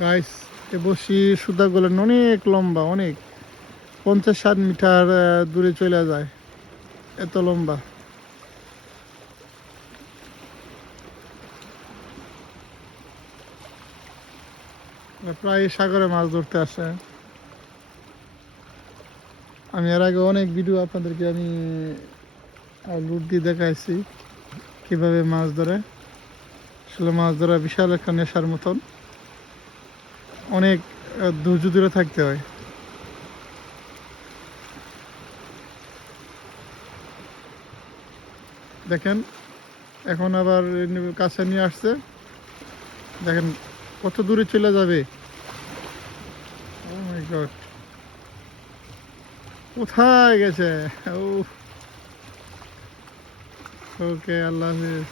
Guys এ বসি সুতাগুলো অনেক লম্বা, অনেক 50-60 মিটার দূরে চলে যায়, এত লম্বা। প্রায় সাগরে মাছ ধরতে আসে। আমি এর আগে অনেক ভিডিও আপনাদেরকে আমি লুট দিয়ে দেখাইছি কিভাবে মাছ ধরে। আসলে মাছ ধরা বিশাল একটা নেশার মতন, অনেক ধৈর্য ধরে থাকতে হয়। দেখেন এখন আবার কাছে নিয়ে আসছে, দেখেন কত দূরে চলে যাবে। ও মাই গড, কোথায় গেছে? ও ওকে, আল্লাহ হাফিজ।